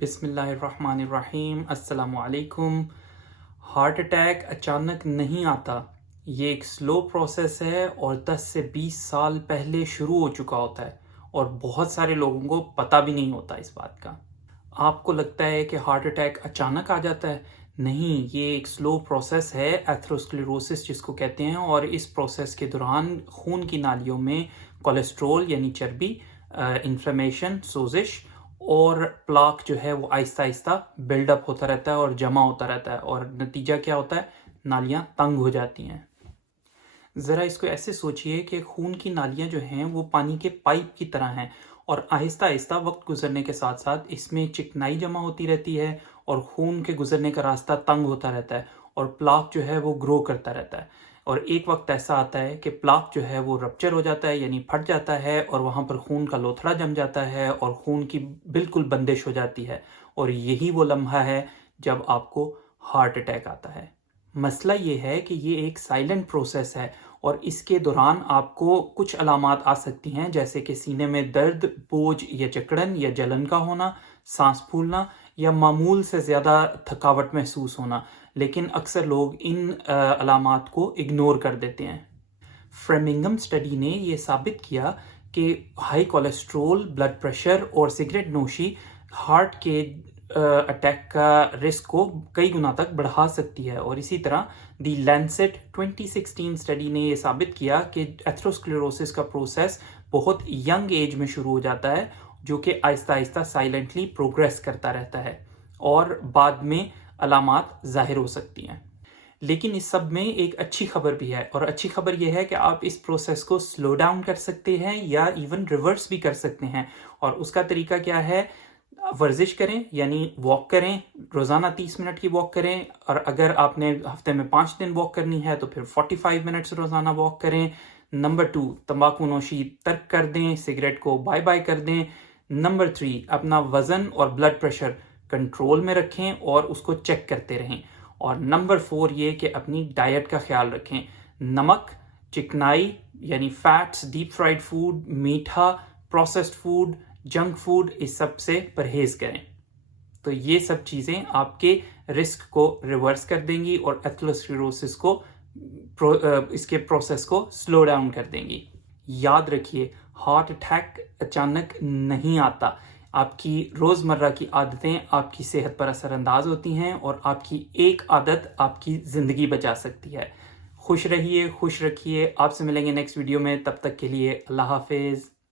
بسم اللہ الرحمن الرحیم۔ السلام علیکم۔ ہارٹ اٹیک اچانک نہیں آتا، یہ ایک سلو پروسیس ہے اور 10 سے 20 سال پہلے شروع ہو چکا ہوتا ہے اور بہت سارے لوگوں کو پتہ بھی نہیں ہوتا اس بات کا۔ آپ کو لگتا ہے کہ ہارٹ اٹیک اچانک آ جاتا ہے؟ نہیں، یہ ایک سلو پروسیس ہے، ایتھروسکلیروسس جس کو کہتے ہیں، اور اس پروسیس کے دوران خون کی نالیوں میں کولیسٹرول یعنی چربی، انفلیمیشن، سوزش اور پلاک جو ہے وہ آہستہ آہستہ بلڈ اپ ہوتا رہتا ہے اور جمع ہوتا رہتا ہے، اور نتیجہ کیا ہوتا ہے؟ نالیاں تنگ ہو جاتی ہیں۔ ذرا اس کو ایسے سوچئے کہ خون کی نالیاں جو ہیں وہ پانی کے پائپ کی طرح ہیں، اور آہستہ آہستہ وقت گزرنے کے ساتھ ساتھ اس میں چکنائی جمع ہوتی رہتی ہے اور خون کے گزرنے کا راستہ تنگ ہوتا رہتا ہے اور پلاک جو ہے وہ گرو کرتا رہتا ہے، اور ایک وقت ایسا آتا ہے کہ پلاک جو ہے وہ رپچر ہو جاتا ہے، یعنی پھٹ جاتا ہے، اور وہاں پر خون کا لوتھڑا جم جاتا ہے اور خون کی بالکل بندش ہو جاتی ہے، اور یہی وہ لمحہ ہے جب آپ کو ہارٹ اٹیک آتا ہے۔ مسئلہ یہ ہے کہ یہ ایک سائلنٹ پروسیس ہے، اور اس کے دوران آپ کو کچھ علامات آ سکتی ہیں، جیسے کہ سینے میں درد، بوجھ یا جکڑن یا جلن کا ہونا، سانس پھولنا یا معمول سے زیادہ تھکاوٹ محسوس ہونا، لیکن اکثر لوگ ان علامات کو اگنور کر دیتے ہیں۔ فریمنگم اسٹڈی نے یہ ثابت کیا کہ ہائی کولیسٹرول، بلڈ پریشر اور سگریٹ نوشی ہارٹ کے اٹیک کا رسک کو کئی گنا تک بڑھا سکتی ہے، اور اسی طرح دی لینسٹ 2016 اسٹڈی نے یہ ثابت کیا کہ ایتھروسکلیروسس کا پروسیس بہت ینگ ایج میں شروع ہو جاتا ہے، جو کہ آہستہ آہستہ سائلنٹلی پروگریس کرتا رہتا ہے اور بعد میں علامات ظاہر ہو سکتی ہیں۔ لیکن اس سب میں ایک اچھی خبر بھی ہے، اور اچھی خبر یہ ہے کہ آپ اس پروسیس کو سلو ڈاؤن کر سکتے ہیں یا ایون ریورس بھی کر سکتے ہیں، اور اس کا طریقہ کیا ہے؟ ورزش کریں، یعنی واک کریں، روزانہ 30 منٹ کی واک کریں، اور اگر آپ نے ہفتے میں 5 دن واک کرنی ہے تو پھر 45 منٹس روزانہ واک کریں۔ نمبر 2، تمباکو نوشی ترک کر دیں، سگریٹ کو بائے بائے کر دیں۔ نمبر 3، اپنا وزن اور بلڈ پریشر کنٹرول میں رکھیں اور اس کو چیک کرتے رہیں۔ اور نمبر 4 یہ کہ اپنی ڈائٹ کا خیال رکھیں، نمک، چکنائی یعنی فیٹس، ڈیپ فرائیڈ فوڈ، میٹھا، پروسیسڈ فوڈ، جنک فوڈ، اس سب سے پرہیز کریں۔ تو یہ سب چیزیں آپ کے رسک کو ریورس کر دیں گی اور ایتھروسکلیروسس کو اس کے پروسیس کو سلو ڈاؤن کر دیں گی۔ یاد رکھیے، ہارٹ اٹیک اچانک نہیں آتا۔ آپ کی روزمرہ کی عادتیں آپ کی صحت پر اثر انداز ہوتی ہیں، اور آپ کی ایک عادت آپ کی زندگی بچا سکتی ہے۔ خوش رہیے، خوش رکھیے۔ آپ سے ملیں گے نیکسٹ ویڈیو میں، تب تک کے لیے اللہ حافظ۔